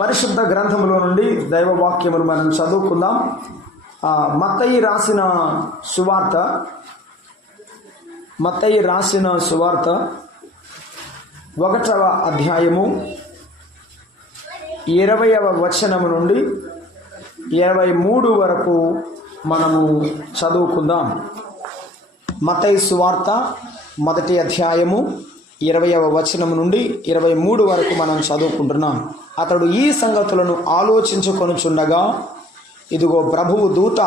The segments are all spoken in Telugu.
పరిశుద్ధ గ్రంథములో నుండి దైవవాక్యమును మనం చదువుకుందాం. మత్తయి రాసిన సువార్త 1వ అధ్యాయము 20వ వచనము నుండి 23 వరకు మనము చదువుకుందాం. మత్తయి సువార్త 1వ అధ్యాయము 20వ వచనము నుండి 23 వరకు మనం చదువుకుంటున్నాం. అతడు ఈ సంగతులను ఆలోచించుకొనుచుండగా ఇదిగో ప్రభువు దూత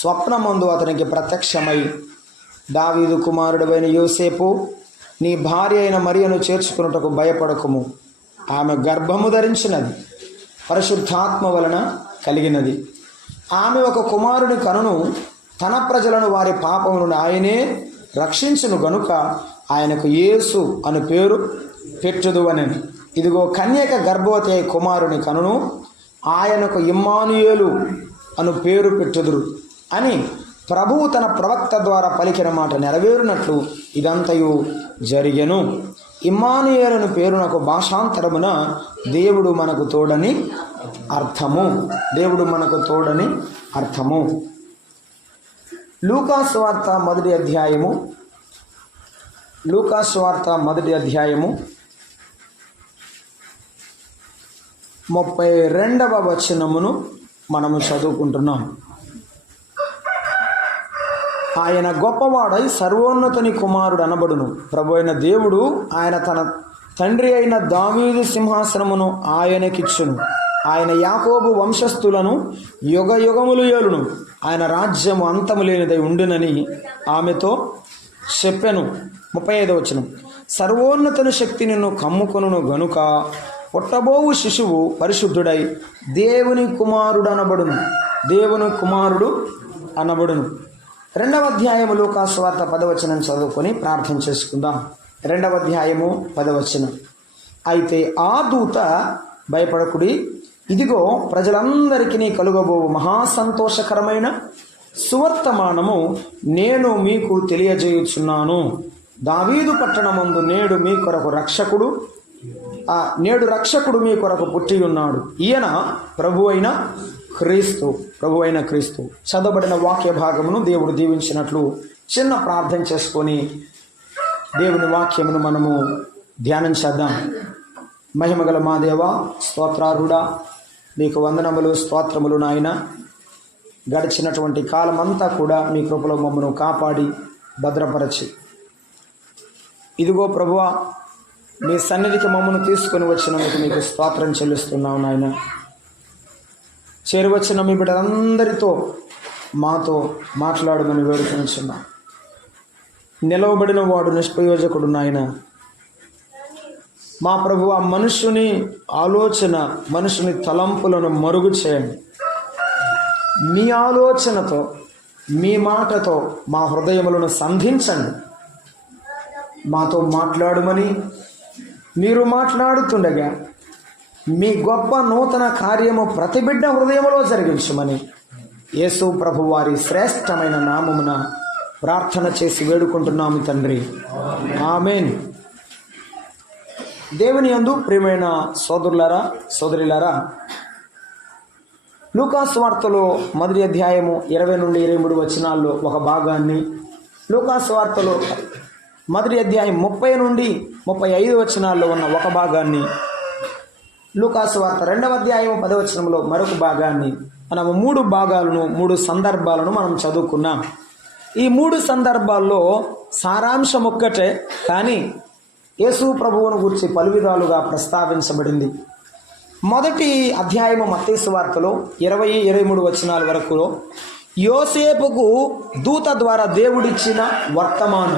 స్వప్నమందు అతనికి ప్రత్యక్షమై, దావీదు కుమారుడైన యోసేపు, నీ భార్య అయిన మరియను చేర్చుకున్నటకు భయపడకుము. ఆమె గర్భము ధరించినది, పరిశుద్ధాత్మ వలన కలిగినది. ఆమె ఒక కుమారుని కనును, తన ప్రజలను వారి పాపము నుండి ఆయనే రక్షించును గనుక ఆయనకు యేసు అను పేరు పెట్టుదువనెను. ఇదిగో కన్యక గర్భవతి అయి కుమారుని కనును, ఆయనకు ఇమ్మానుయేలు అను పేరు పెట్టుదురు అని ప్రభువు తన ప్రవక్త ద్వారా పలికిన మాట నెరవేరునట్లు ఇదంతయు జరిగెను. ఇమ్మానుయేలును పేరునకు భాషాంతరమున దేవుడు మనకు తోడని అర్థము. దేవుడు మనకు తోడని అర్థము. లూకాసు వార్త 1వ అధ్యాయము 32వ వచనమును మనము చదువుకుంటున్నాం. ఆయన గొప్పవాడై సర్వోన్నతుని కుమారుడు అనబడును. ప్రభు అయిన దేవుడు ఆయన తన తండ్రి అయిన దావీదు సింహాసనమును ఆయనకిచ్చును. ఆయన యాకోబు వంశస్థులను యుగ యుగములు ఏలును. ఆయన రాజ్యము అంతము లేనిదై ఉండునని ఆమెతో చెప్పెను. 35వ వచనం. సర్వోన్నతుని శక్తి నిన్ను కమ్ముకొనును గనుక పుట్టబోవు శిశువు పరిశుద్ధుడై దేవుని కుమారుడు అనబడును. 2వ అధ్యాయము లూకాసు వార్త 10వ వచనం చదువుకొని ప్రార్థన చేసుకుందాం. 2వ అధ్యాయము 10వ వచనం. అయితే ఆ దూత, భయపడకుడి, ఇదిగో ప్రజలందరికీ కలుగబోవు మహాసంతోషకరమైన సువర్తమానము నేను మీకు తెలియజేయుచున్నాను. దావీదు పట్టణమందు నేడు రక్షకుడు మీ కొరకు పుట్టి ఉన్నాడు. ఈయన ప్రభు అయిన క్రీస్తు. చదవబడిన వాక్య భాగమును దేవుడు దీవించినట్లు చిన్న ప్రార్థన చేసుకొని దేవుని వాక్యమును మనము ధ్యానం చేద్దాం. మహిమగల మా దేవ, స్తోత్రారుడా, మీకు వందనములు, స్తోత్రములు నాయన. గడిచినటువంటి కాలమంతా కూడా మీ కృపలో మమ్మను కాపాడి భద్రపరచి, ఇదిగో ప్రభువా, మీ సన్నిధికి మమ్మను తీసుకొని వచ్చినందుకు మీకు స్తోత్రం చెల్లిస్తున్నాం నాయన. చేరువచ్చిన మీ బిడ్డలందరితో మాతో మాట్లాడమని వేడుకొనిచున్నాం. నిలవబడిన వాడు నిష్ప్రయోజకుడు నాయన. మా ప్రభువా, మనుషుని ఆలోచన, మనుషుని తలంపులను మరుగు చేయండి. మీ ఆలోచనతో, మీ మాటతో మా హృదయములను సంధించండి. మాతో మాట్లాడమని మీరు మాట్లాడుతుండగా మీ గొప్ప నూతన కార్యము ప్రతి బిడ్డ హృదయములో జరిగించమని యేసు ప్రభు వారి శ్రేష్టమైన నామమున ప్రార్థన చేసి వేడుకుంటున్నాము తండ్రి, ఆమేన్. దేవుని యందు ప్రియమైన సోదరులారా, సోదరులారా, లూకాసు వార్తలో 1వ అధ్యాయము 20 నుండి 23 వచనాల్లో ఒక భాగాన్ని, లూకాసు వార్తలో 1వ అధ్యాయం 30 నుండి 35 వచనాల్లో ఉన్న ఒక భాగాన్ని, లూకాసు వార్త 2వ అధ్యాయం 10వ వచనంలో మరొక భాగాన్ని, మనము 3 భాగాలను, 3 సందర్భాలను మనం చదువుకున్నాం. ఈ 3 సందర్భాల్లో సారాంశం ఒక్కటే, కానీ యేసు ప్రభువును గురించి పలు విధాలుగా ప్రస్తావించబడింది. మొదటి అధ్యాయము మత్తయి సువార్తలో 20-23 వచనాల వరకు యోసేపుకు దూత ద్వారా దేవుడిచ్చిన వర్తమానం.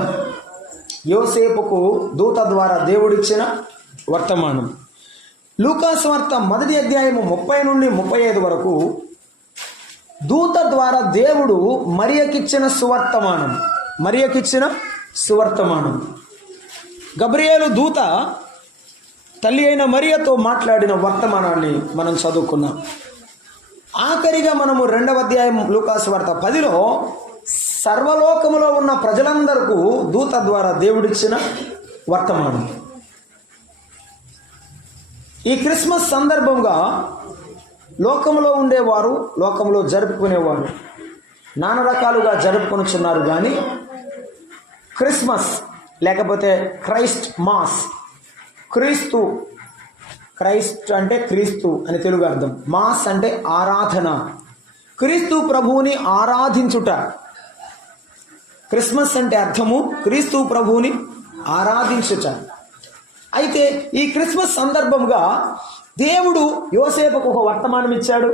లూకాసు వార్త 1వ అధ్యాయము 30 నుండి 35 వరకు దూత ద్వారా దేవుడు మరియకిచ్చిన సువర్తమానం. గబ్రియేలు దూత తల్లి అయిన మరియతో మాట్లాడిన వర్తమానాన్ని మనం చదువుకున్నాం. ఆఖరిగా మనము 2వ అధ్యాయం లూకాసు వార్త 10లో సర్వలోకములో ఉన్న ప్రజలందరికీ దూత ద్వారా దేవుడిచ్చిన వర్తమానం. ఈ క్రిస్మస్ సందర్భంగా లోకంలో ఉండేవారు, లోకంలో జరుపుకునేవారు నానా రకాలుగా జరుపుకొనుచున్నారు. కానీ క్రిస్మస్ లేకపోతే క్రైస్ట్ మాస్, క్రైస్ట్ అంటే క్రీస్తు అని తెలుగు అర్థం, మాస్ అంటే ఆరాధన, క్రీస్తు ప్రభువుని ఆరాధించుట. క్రిస్మస్ అంటే అర్థము క్రీస్తు ప్రభువుని ఆరాధించుట. అయితే ఈ క్రిస్మస్ సందర్భంగా దేవుడు యోసేపుకు ఒక వర్తమానం ఇచ్చాడు,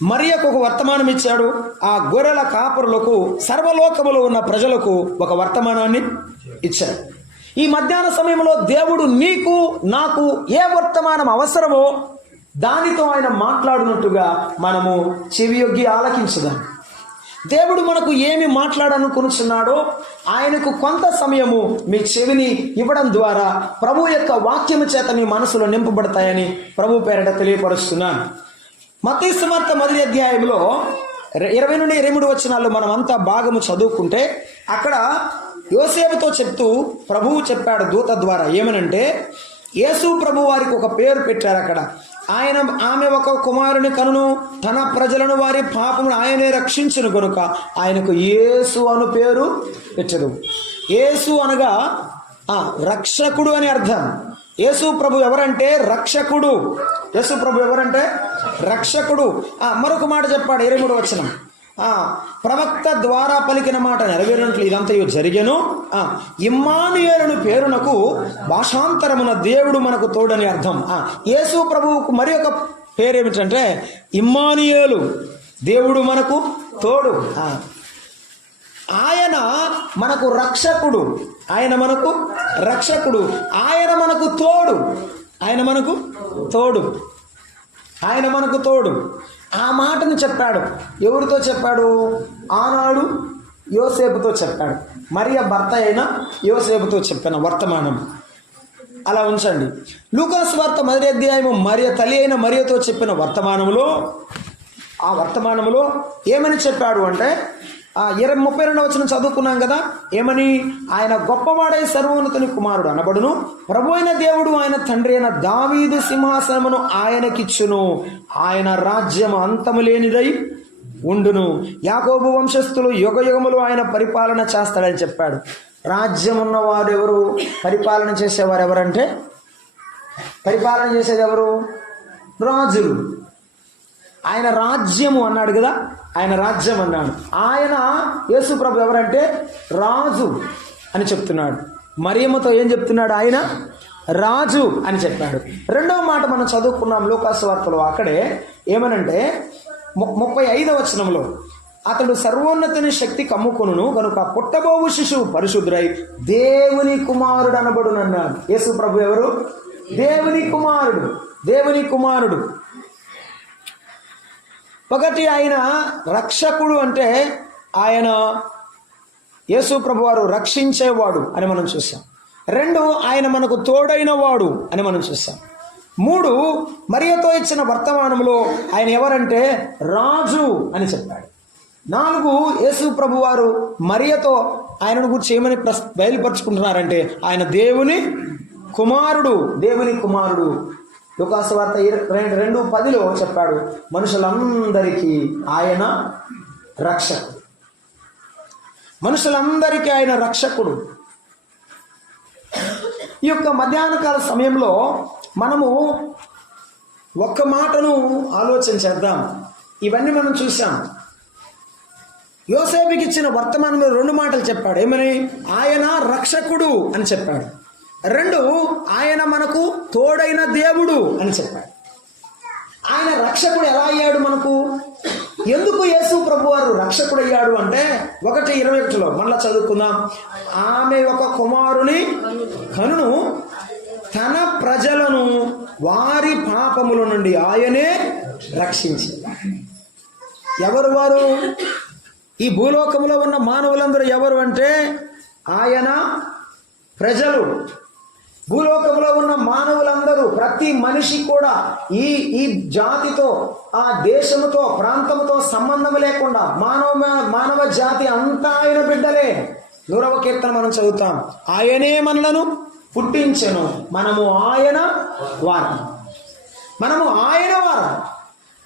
మరియకు ఒక వర్తమానం ఇచ్చాడు, ఆ గొర్రెల కాపరులకు, సర్వలోకములో ఉన్న ప్రజలకు ఒక వర్తమానాన్ని ఇచ్చాడు. ఈ మధ్యాహ్న సమయంలో దేవుడు నీకు నాకు ఏ వర్తమానం అవసరమో దానితో ఆయన మాట్లాడినట్టుగా మనము చెవియొగ్గి ఆలకించుదాం. దేవుడు మనకు ఏమి మాట్లాడాలనుకుంటున్నాడో ఆయనకు కొంత సమయము మీ చెవిని ఇవ్వడం ద్వారా ప్రభు యొక్క వాక్యము చేత మీ మనసులో నింపబడతాయని ప్రభు పేరట తెలియపరుస్తున్నాను. మత్తయి సువార్త 1వ అధ్యాయంలో 20 నుండి 23 వచనాల్లో మనం అంతా భాగము చదువుకుంటే అక్కడ యోసేపుతో చెప్తూ ప్రభువు చెప్పాడు దూత ద్వారా. ఏమనంటే యేసు ప్రభు వారికి ఒక పేరు పెట్టారు అక్కడ. ఆమె ఒక కుమారుని కనును, తన ప్రజలను వారి పాపమును ఆయనే రక్షించును గనుక ఆయనకు యేసు అను పేరు పెట్టరు. యేసు అనగా రక్షకుడు అని అర్థం. యేసు ప్రభు ఎవరంటే రక్షకుడు. యేసు ప్రభు ఎవరంటే రక్షకుడు. మరొక మాట చెప్పాడు 23వ వచనం, ప్రవక్త ద్వారా పలికిన మాట నెరవేరినట్లు ఇదంతా జరిగెను. ఇమ్మానుయేలును పేరునకు భాషాంతరమున దేవుడు మనకు తోడని అర్థం. యేసు ప్రభువుకు మరి ఒక పేరు ఏమిటంటే ఇమ్మానుయేలు, దేవుడు మనకు తోడు. ఆయన మనకు రక్షకుడు, ఆయన మనకు రక్షకుడు, ఆయన మనకు తోడు, ఆయన మనకు తోడు, ఆయన మనకు తోడు. ఆ మాటను చెప్పాడు. ఎవరితో చెప్పాడు? ఆనాడు యోసేపుతో చెప్పాడు. మరియ భర్త అయిన యోసేపుతో చెప్పిన వర్తమానం అలా ఉంచండి. లూకాసు వార్త 1వ అధ్యాయము మరియ తల్లి అయిన మరియతో చెప్పిన వర్తమానంలో, ఆ వర్తమానంలో ఏమని చెప్పాడు అంటే 32వ వచనం చదువుకున్నాం కదా. ఏమని? ఆయన గొప్పవాడై సర్వోన్నతుని కుమారుడు అనబడును, ప్రభు అయిన దేవుడు ఆయన తండ్రి అయిన దావీదు సింహాసనమును ఆయనకిచ్చును, ఆయన రాజ్యము అంతము లేనిదై ఉండును, యాకోబు వంశస్థులు యుగయుగములు ఆయన పరిపాలన చేస్తాడని చెప్పాడు. రాజ్యం ఉన్నవారు ఎవరు? పరిపాలన చేసేవారు ఎవరంటే, పరిపాలన చేసేది ఎవరు? రాజులు. ఆయన రాజ్యము అన్నాడు కదా, ఆయన రాజ్యం అన్నాడు. ఆయన యేసు ప్రభు ఎవరంటే రాజు అని చెప్తున్నాడు. మరియమ్మతో ఏం చెప్తున్నాడు? ఆయన రాజు అని చెప్పాడు. రెండవ మాట మనం చదువుకున్నాం లూకాసు వార్తలో. అక్కడే ఏమనంటే 35వ వచనంలో, అతడు సర్వోన్నతిని శక్తి కమ్ముకొనును కనుక పుట్టబోవు శిశువు పరిశుద్ధుడై దేవుని కుమారుడు అనబడునన్నాడు. యేసు ప్రభు ఎవరు? దేవుని కుమారుడు. దేవుని కుమారుడు. ఒకటి ఆయన రక్షకుడు అంటే ఆయన యేసు ప్రభు వారు రక్షించేవాడు అని మనం చూసాం. 2 ఆయన మనకు తోడైన వాడు అని మనం చూసాం. 3 మరియతో ఇచ్చిన వర్తమానంలో ఆయన ఎవరంటే రాజు అని చెప్పాడు. 4 యేసు ప్రభు వారు మరియతో ఆయనను గురించి ఏమని బయలుపరుచుకుంటున్నారంటే ఆయన దేవుని కుమారుడు. దేవుని కుమారుడు. లూకాసు వార్త 2:10లో చెప్పాడు, మనుషులందరికీ ఆయన రక్షకుడు. మనుషులందరికీ ఆయన రక్షకుడు. ఈ యొక్క మధ్యాహ్న కాల సమయంలో మనము ఒక్క మాటను ఆలోచన చేద్దాం. ఇవన్నీ మనం చూసాం. యోసేపుకి ఇచ్చిన వర్తమానంలో 2 మాటలు చెప్పాడు. ఏమని? ఆయన రక్షకుడు అని చెప్పాడు. 2 ఆయన మనకు తోడైన దేవుడు అని చెప్పాడు. ఆయన రక్షకుడు ఎలా అయ్యాడు మనకు? ఎందుకు యేసు ప్రభు వారు రక్షకుడు అయ్యాడు అంటే 1:21లో మళ్ళా చదువుకుందాం. ఆమె ఒక కుమారుని కనును, తన ప్రజలను వారి పాపముల నుండి ఆయనే రక్షించి. ఎవరు వారు? ఈ భూలోకంలో ఉన్న మానవులందరూ ఎవరు అంటే ఆయన ప్రజలు. భూలోకంలో ఉన్న మానవులందరూ, ప్రతి మనిషి కూడా ఈ జాతితో, ఆ దేశముతో, ప్రాంతముతో సంబంధం లేకుండా మానవ జాతి అంతా ఆయన బిడ్డలే. 100వ కీర్తన మనం చదువుతాం. ఆయనే మనలను పుట్టించెను. మనము ఆయన వారం, మనము ఆయన వారం,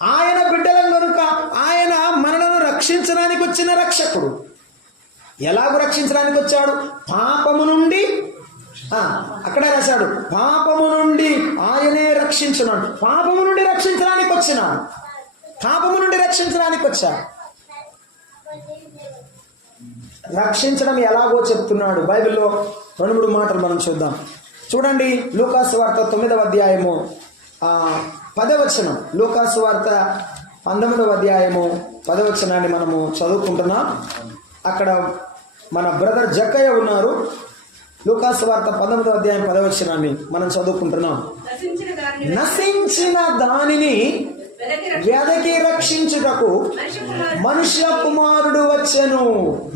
ఆయన బిడ్డలం కనుక ఆయన మనలను రక్షించడానికి వచ్చిన రక్షకుడు. ఎలాగో రక్షించడానికి వచ్చాడు? పాపము నుండి, అక్కడే రాశాడు, పాపము నుండి ఆయనే రక్షించున్నాడు. పాపము నుండి రక్షించడానికి వచ్చినాడు, పాపము నుండి రక్షించడానికి వచ్చాడు. రక్షించడం ఎలాగో చెప్తున్నాడు. బైబిల్లో 2-3 మాటలు మనం చూద్దాం. చూడండి, లూకాసు వార్త 9వ అధ్యాయము 10వ వచనం. లూకాసు వార్త 19వ అధ్యాయము 10వ వచనాన్ని మనము చదువుకుంటున్నాం. అక్కడ మన బ్రదర్ జక్కయ్య ఉన్నారు. లూకాసు వార్త 19వ అధ్యాయం 10వ వచనాన్ని మనం చదువుకుంటున్నాం. నశించిన దానిని వెదకి రక్షించుటకు మనుష్య కుమారుడు వచ్చెను.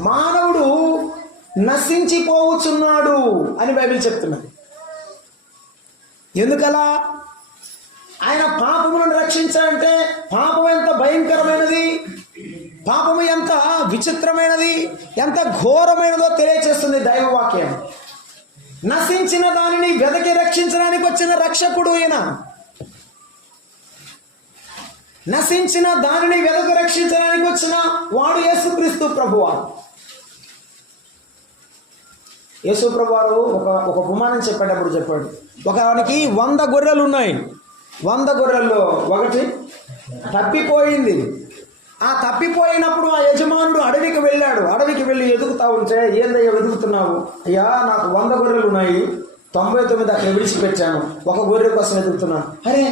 మానవుడు నశించిపోవచ్చున్నాడు అని బైబిల్ చెప్తున్నది. ఎందుకలా? ఆయన పాపములను రక్షించాలంటే పాపం ఎంత భయంకరమైనది, పాపము ఎంత విచిత్రమైనది, ఎంత ఘోరమైనదో తెలియచేస్తుంది దైవవాక్యం. నశించిన దానిని వెదకి రక్షించడానికి వచ్చిన రక్షకుడు ఈయన. నశించిన దానిని వెదకి రక్షించడానికి వచ్చిన వాడు యేసుక్రీస్తు ప్రభువారు. యేసు ప్రభువారు ఒక ఉపమానం చెప్పేటప్పుడు చెప్పాడు. ఒకనికి 100 గొర్రెలు ఉన్నాయి. 100 గొర్రెల్లో ఒకటి తప్పిపోయింది. ఆ తప్పిపోయినప్పుడు ఆ యజమానుడు అడవికి వెళ్ళాడు. అడవికి వెళ్ళి ఎదుగుతా ఉంటే, ఏందయ్యా వెతుకుతున్నావు? అయ్యా, నాకు 100 గొర్రెలు ఉన్నాయి, 99 అక్కడ విడిచిపెట్టాను, ఒక గొర్రె కోసం వెతుకుతున్నాను. అరే,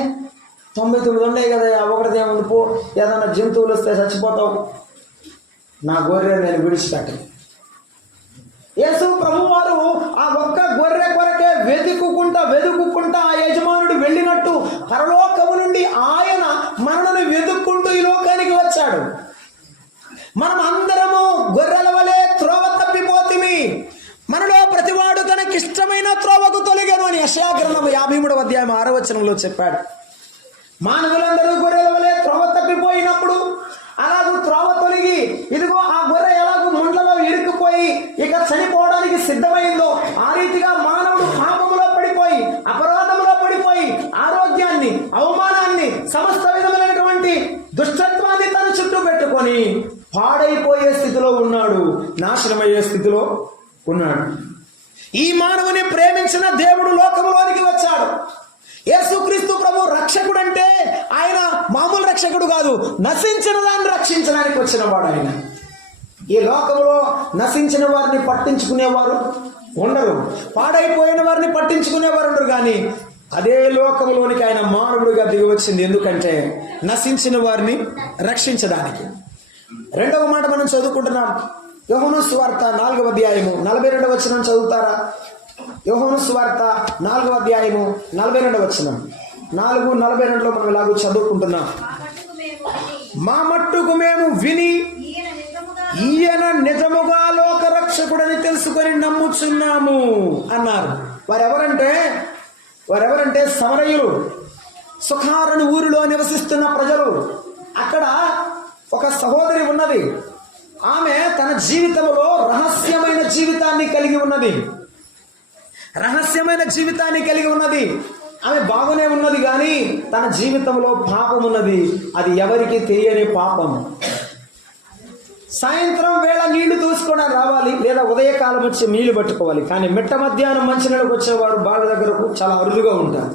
99 ఉన్నాయి కదా, ఒకటిదేమో పో, ఏదైనా జంతువులు వస్తే చచ్చిపోతావు, నా గొర్రె నేను విడిచిపెట్టను. యేసు ప్రభువారు ఆ ఒక్క గొర్రె కొరకే వెతుక్కుంటా ఆ యజమానుడు వెళ్ళినట్టు పరలోకము నుండి ఆయన మనల్ని వెతుక్కుంటూ ఈ లోకానికి వచ్చాడు. మనం అందరము గొర్రెల వలె త్రోవ తప్పిపోతిమి, మనలో ప్రతివాడు తనకిష్టమైన త్రోవకు తొలగను అని యెషయా గ్రంథం 53వ అధ్యాయం 6వ వచనంలో చెప్పాడు. మానవులందరూ గొర్రెల వలె త్రోవ తప్పిపోయినప్పుడు అలాగూ త్రోవ తొలగి, ఇదిగో ఆ గొర్రె ఎలాగూ ముండ్లలో ఇరుక్కుపోయి ఇక చనిపోవడానికి సిద్ధమైందో, ఆ రీతిగా మానవుడు పాపములో పడిపోయి, అపరాధములో పడిపోయి, ఆరోగ్యాన్ని, అవమానాన్ని, సమస్త విధమైనటువంటి దుష్టత్వాన్ని తన చుట్టూ పెట్టుకొని పాడైపోయే స్థితిలో ఉన్నాడు, నాశనమయ్యే స్థితిలో ఉన్నాడు. ఈ మానవుని ప్రేమించిన దేవుడు లోకములోనికి వచ్చాడు. యేసుక్రీస్తు ప్రభు రక్షకుడు అంటే ఆయన మామూలు రక్షకుడు కాదు, నశించిన దాన్ని రక్షించడానికి వచ్చిన వాడు ఆయన. ఈ లోకంలో నశించిన వారిని పట్టించుకునేవారు ఉండరు, పాడైపోయిన వారిని పట్టించుకునేవారు ఉండరు. కానీ అదే లోకంలోనికి ఆయన మానవుడిగా దిగి వచ్చింది. ఎందుకంటే నశించిన వారిని రక్షించడానికి. 2వ మాట మనం చదువుకుంటున్నాం. యోహాను సువార్త 4వ అధ్యాయము 42వ వచనం చదువుతారా? యోహాను సువార్త 4వ అధ్యాయము 42వ వచనం. 4:42లో మనం ఇలాగూ చదువుకుంటున్నాం. మా మట్టుకు మేము విని ఈయన నిజముగా లోక రక్షకుడని తెలుసుకొని నమ్ముచున్నాము అన్నారు. వారెవరంటే సమరయులు, సుఖారని ఊరిలో నివసిస్తున్న ప్రజలు. అక్కడ ఒక సహోదరి ఉన్నది. ఆమె తన జీవితంలో రహస్యమైన జీవితాన్ని కలిగి ఉన్నది. ఆమె బాగానే ఉన్నది, కానీ తన జీవితంలో పాపం ఉన్నది. అది ఎవరికి తెలియని పాపం. సాయంత్రం వేళ నీళ్లు తోసుకోవడానికి రావాలి, లేదా ఉదయకాలం వచ్చి నీళ్లు పట్టుకోవాలి. కానీ మిట్ట మధ్యాహ్నం మంచినీళ్ళకు వచ్చేవారు బావి దగ్గరకు చాలా అరుదుగా ఉంటారు.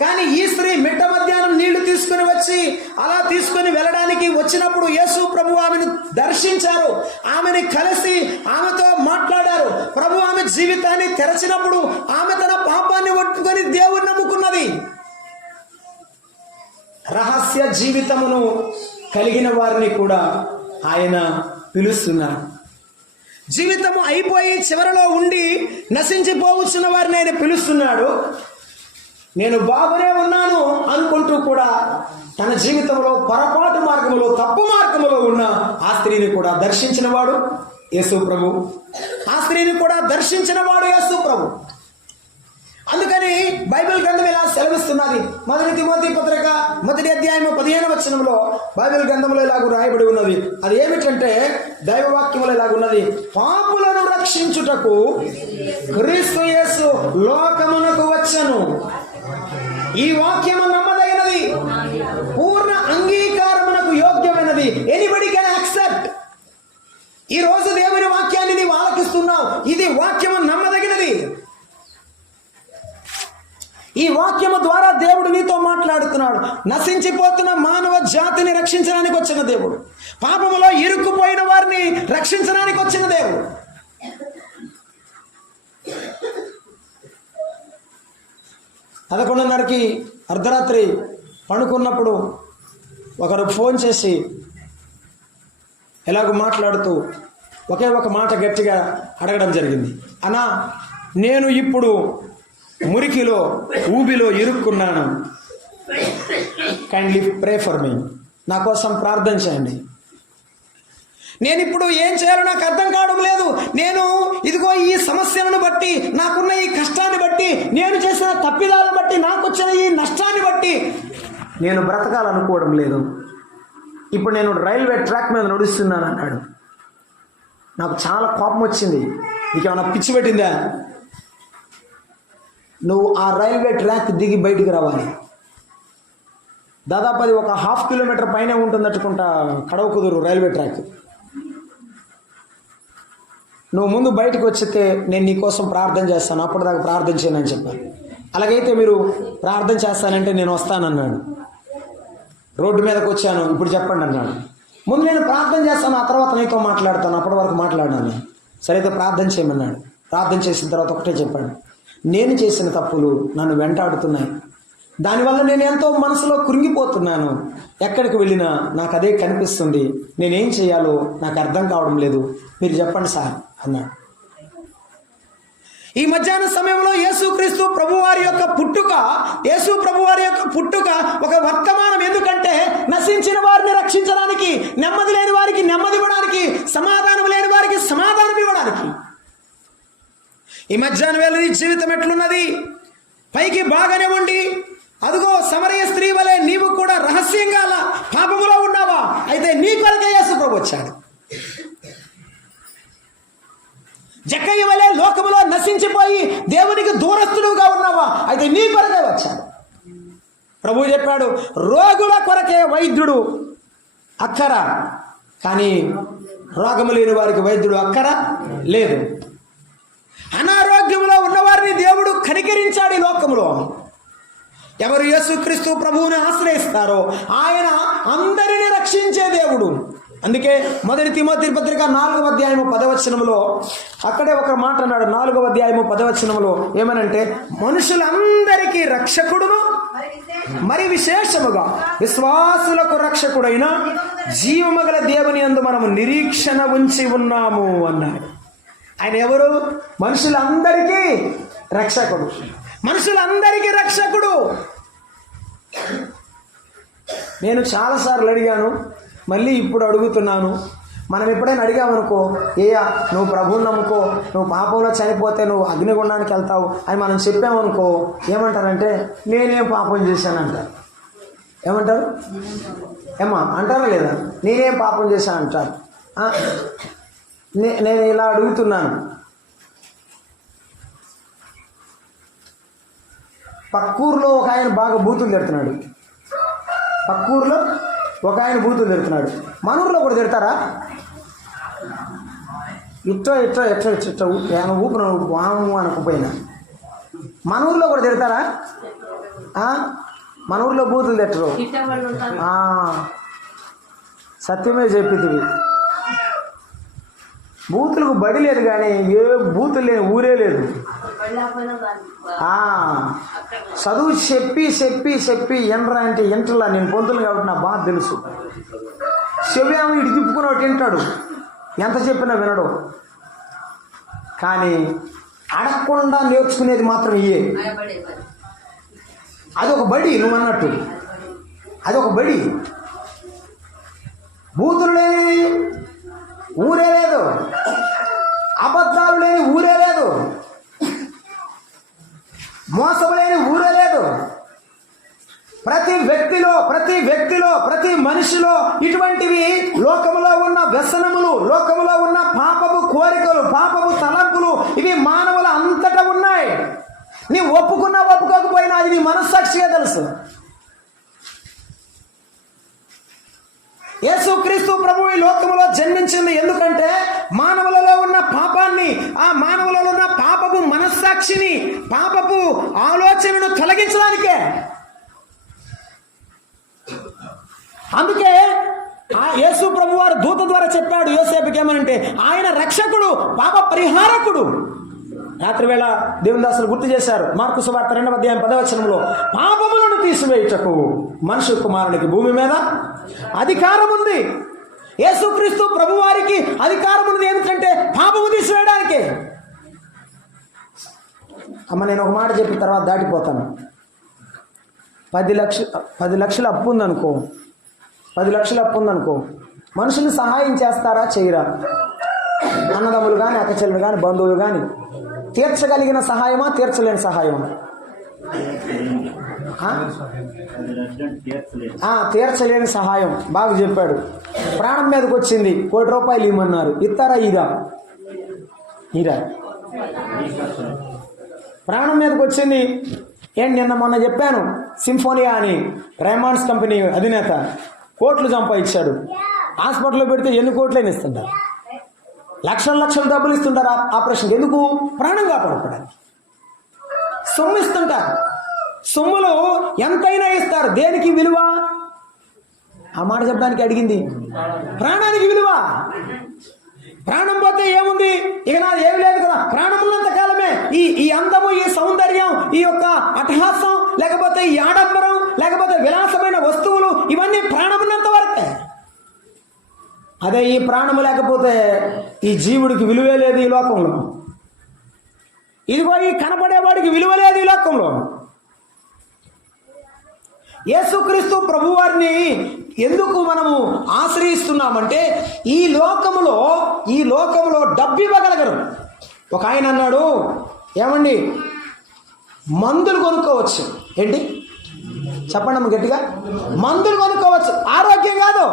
కానీ ఈ స్త్రీ మిట్ట మధ్యాహ్నం నీళ్లు తీసుకుని వచ్చి అలా తీసుకుని వెళ్ళడానికి వచ్చినప్పుడు యేసు ప్రభు ఆమెను దర్శించారు. ఆమెని కలిసి ఆమెతో మాట్లాడారు. ప్రభు ఆమె జీవితాన్ని తెరచినప్పుడు ఆమె తన పాపాన్ని ఒట్టుకొని దేవుణ్ణి నమ్ముకున్నది. రహస్య జీవితమును కలిగిన వారిని కూడా ఆయన పిలుస్తున్నారు. జీవితము అయిపోయి చివరిలో ఉండి నశించిపోవచ్చున్న వారిని ఆయన పిలుస్తున్నాడు. నేను బాగునే ఉన్నాను అనుకుంటూ కూడా తన జీవితంలో పొరపాటు మార్గములో, తప్పు మార్గములో ఉన్న ఆ స్త్రీని కూడా దర్శించిన వాడు యేసు ప్రభు. అందుకని బైబిల్ గ్రంథం ఇలా సెలవిస్తున్నది. 1 తిమోతి పత్రిక మొదటి అధ్యాయము 15వ వచనంలో బైబిల్ గ్రంథంలో ఇలాగ రాయబడి ఉన్నది. అది ఏమిటంటే దైవవాక్యంలో ఇలాగ ఉన్నది, పాపులను రక్షించుటకు క్రీస్తు యేసు లోకమునకు వచ్చెను. ఈ వాక్యము నమ్మదగినది, పూర్ణ అంగీకారమునకు యోగ్యమైనది. Anybody can accept. ఈ రోజు దేవుని వాక్యాన్ని నీవు ఆలకిస్తున్నావు, ఇది వాక్యము నమ్మదగినది. ఈ వాక్యము ద్వారా దేవుడు నీతో మాట్లాడుతున్నాడు. నశించిపోతున్న మానవ జాతిని రక్షించడానికి వచ్చిన దేవుడు, పాపములో ఇరుక్కుపోయిన వారిని రక్షించడానికి వచ్చిన దేవుడు. పదకొండున్నరకి అర్ధరాత్రి పడుకున్నప్పుడు ఒకరు ఫోన్ చేసి ఎలాగో మాట్లాడుతూ ఒకే ఒక మాట గట్టిగా అడగడం జరిగింది. అన్నా, నేను ఇప్పుడు మురికిలో ఊబిలో ఇరుక్కున్నాను, కైండ్లీ ప్రే ఫర్ మీ. నా కోసం ప్రార్థన చేయండి. నేను ఇప్పుడు ఏం చేయాలో నాకు అర్థం కావడం లేదు. నేను ఇదిగో ఈ సమస్యలను బట్టి, నాకున్న ఈ కష్టాన్ని బట్టి, నేను చేసిన తప్పిదాలను బట్టి, నాకు వచ్చిన ఈ నష్టాన్ని బట్టి నేను బ్రతకాలనుకోవడం లేదు. ఇప్పుడు నేను రైల్వే ట్రాక్ మీద నడుస్తున్నాను అన్నాడు. నాకు చాలా కోపం వచ్చింది. నీకేమన్నా పిచ్చి పెట్టిందా? నువ్వు ఆ రైల్వే ట్రాక్ దిగి బయటికి రావాలి. దాదాపు అది ఒక 1/2 కిలోమీటర్ పైనే ఉంటుందట్టుకుంటా కడవ కుదురు రైల్వే ట్రాక్. నువ్వు ముందు బయటకు వచ్చితే నేను నీకోసం ప్రార్థన చేస్తాను, అప్పటిదాకా ప్రార్థన చేయనని చెప్పాను. అలాగైతే మీరు ప్రార్థన చేస్తానంటే నేను వస్తానన్నాడు. రోడ్డు మీదకి వచ్చాను, ఇప్పుడు చెప్పండి అన్నాడు. ముందు నేను ప్రార్థన చేస్తాను, ఆ తర్వాత నీతో మాట్లాడతాను, అప్పటి వరకు మాట్లాడాను. సరే అయితే ప్రార్థన చేయమన్నాడు. ప్రార్థన చేసిన తర్వాత ఒకటే చెప్పాడు, నేను చేసిన తప్పులు నన్ను వెంటాడుతున్నాయి, దానివల్ల నేను ఎంతో మనసులో కృంగిపోతున్నాను. ఎక్కడికి వెళ్ళినా నాకు అదే కనిపిస్తుంది. నేనేం చేయాలో నాకు అర్థం కావడం లేదు, మీరు చెప్పండి సార్ అన్నాడు. ఈ మధ్యాహ్న సమయంలో యేసుక్రీస్తు ప్రభువారి యొక్క పుట్టుక, యేసు ప్రభువారి యొక్క పుట్టుక ఒక వర్తమానం. ఎందుకంటే నశించిన వారిని రక్షించడానికి, నెమ్మది లేని వారికి నెమ్మది ఇవ్వడానికి, సమాధానం లేని వారికి సమాధానం ఇవ్వడానికి. ఈ మధ్యాహ్నం వేళ నీ జీవితం ఎట్లున్నది? పైకి బాగానే ఉండి అదిగో సమరయ స్త్రీ వలె నీవు కూడా రహస్యంగా పాపములో ఉన్నావా? అయితే నీ కొరకే యేసు ప్రభు వచ్చాడు. జక్కయ్య వలె లోకములో నశించిపోయి దేవునికి దూరస్తుడుగా ఉన్నావా? అయితే నీ కొరకే వచ్చాడు. ప్రభు చెప్పాడు, రోగుల కొరకే వైద్యుడు అక్కర, కానీ రోగము లేని వారికి వైద్యుడు అక్కర లేదు. అనారోగ్యంలో ఉన్నవారిని దేవుడు కనికరించాడు ఈ లోకంలో. ఎవరు యేసుక్రీస్తు ప్రభువుని ఆశ్రయిస్తారో ఆయన అందరినీ రక్షించే దేవుడు. అందుకే మొదటి తిమోతి పత్రిక 4వ అధ్యాయము 10వ వచనంలో అక్కడే ఒక మాట అన్నాడు. 4వ అధ్యాయము 10వ వచనంలో ఏమనంటే, మనుషులందరికీ రక్షకుడును మరి విశేషముగా విశ్వాసులకు రక్షకుడైన జీవమగల దేవుని యందు మనము నిరీక్షణ ఉంచి ఉన్నాము అన్నాడు. ఆయన ఎవరు? మనుషులందరికీ రక్షకుడు, మనుషులందరికీ రక్షకుడు. నేను చాలాసార్లు అడిగాను, మళ్ళీ ఇప్పుడు అడుగుతున్నాను. మనం ఎప్పుడైనా అడిగామనుకో, నువ్వు ప్రభువుని నమ్ముకో, నువ్వు పాపంలో చనిపోతే నువ్వు అగ్నిగుండానికి వెళ్తావు అని మనం చెప్పామనుకో, ఏమంటారంటే నేనేం పాపం చేశానంటారు. ఏమంటారు? ఏమా అంటారా లేదా? నేనేం పాపం చేశాను అంటారు. నేను ఇలా అడుగుతున్నాను, పక్కూరులో ఒక ఆయన బాగా బూతులు తిడుతున్నాడు. పక్కూరులో ఒక ఆయన బూతులు తిడుతున్నాడు. మన ఊరిలో కూడా తిడతారా? ఇట్లా ఊపిన వాము అనకపోయినా మన ఊరిలో కూడా తిడతారా? మన ఊరిలో బూతులు తిట్టరు. సత్యమే చెప్పితివి. బూతులకు బడి లేదు, కానీ ఏ బూతులు లేని ఊరే లేదు. చదువు చెప్పి చెప్పి చెప్పి ఎండ్రా అంటే ఎంటలా. నేను పొందులు కాబట్టి నాకు బాగా తెలుసు. చెవ్యాము ఇటు తిప్పుకుని తింటాడు, ఎంత చెప్పినా వినడు. కానీ అడగకుండా నేర్చుకునేది మాత్రం ఇయే. అదొక బడి, నువ్వు అన్నట్టు అదొక బడి. బూతులు లేని ఊరే లేదు, అబద్ధాలు లేని ఊరే లేదు, మోసం లేని ఊరే లేదు. ప్రతి వ్యక్తిలో ప్రతి మనిషిలో ఇటువంటివి లోకములో ఉన్న వ్యసనములు, లోకములో ఉన్న పాపపు కోరికలు, పాపపు తలంపులు ఇవి మానవుల అంతటా ఉన్నాయి. నీ ఒప్పుకున్నా ఒప్పుకోకపోయినా ఇది మనస్సాక్షిగా తెలుసు. యేసుక్రీస్తు ప్రభువు ఈ లోకములో జన్మించింది ఎందుకంటే మానవులలో ఉన్న పాపాన్ని, ఆ మానవులలో ఉన్న పాపపు మనస్సాక్షిని, పాపపు ఆలోచనను తొలగించడానికే. అందుకే ఆ యేసు ప్రభు వారు దూత ద్వారా చెప్పాడు యోసేపుకి ఏమనంటే, ఆయన రక్షకుడు, పాప పరిహారకుడు. రాత్రి వేళ దేవుని దాసులు గుర్తు చేశారు. మార్కు సువార్త 2వ అధ్యాయం 10వ వచనంలో, పాపములను తీసివేయుటకు మనుష్య కుమారునికి భూమి మీద అధికారం ఉంది. యేసుక్రీస్తు ప్రభు వారికి అధికారం ఉంది ఏమిటంటే పాపము తీసివేయడానికి. అమ్మ, నేను ఒక మాట చెప్పిన తర్వాత దాటిపోతాను. 10 లక్షల అప్పు ఉందనుకో, 10 లక్షల అప్పు ఉందనుకో, మనుషులు సహాయం చేస్తారా చేయరా? అన్నదమ్ములు కానీ, అక్కచెల్లెలు కానీ, బంధువులు కానీ తీర్చగలిగిన సహాయమా, తీర్చలేని సహాయమా? తీర్చలేని సహాయం. బాగా చెప్పాడు. ప్రాణం మీదకి వచ్చింది, 1 కోటి రూపాయలు ఇవ్వమన్నారు, ఇస్తారా? ఇరా ప్రాణం మీదకి వచ్చింది. నిన్న మొన్న చెప్పాను, సింఫోనియా అని రైమాండ్స్ కంపెనీ అధినేత కోట్లు సంపాదించాడు. హాస్పిటల్లో పెడితే ఎన్ని కోట్లైనా ఇస్తుంటారు, లక్షల డబ్బులు ఇస్తుంటారు ఆపరేషన్కి. ఎందుకు? ప్రాణం కాపాడుకోవడానికి. సొమ్ము ఇస్తుంటారు. సొమ్ములు ఎంతైనా ఇస్తారు. దేనికి విలువ? ఆ మాట చెప్పడానికి అడిగింది. ప్రాణానికి విలువ. ప్రాణం పోతే ఏముంది? ఇక నాది ఏమి లేదు కదా. ప్రాణం ఉన్నంత కాలమే ఈ అందము, ఈ సౌందర్యం, ఈ యొక్క అట్టహాసం, లేకపోతే ఈ ఆడంబరం, లేకపోతే విలాసమైన వస్తువులు, ఇవన్నీ ప్రాణం ఉన్నంత వరకే. అదే ఈ ప్రాణము లేకపోతే ఈ జీవుడికి విలువే లేదు ఈ లోకంలో. ఇదిగో ఈ కనపడేవాడికి విలువ లేదు ఈ లోకంలో. యేసుక్రీస్తు ప్రభువారిని ఎందుకు మనము ఆశ్రయిస్తున్నామంటే ఈ లోకములో డబ్బు ఇవ్వగలగరు. ఒక ఆయన అన్నాడు, ఏమండి మందులు కొనుక్కోవచ్చు. ఏంటి చెప్పండి అమ్మ గట్టిగా. మందులు కొనుక్కోవచ్చు, ఆరోగ్యం కాదు.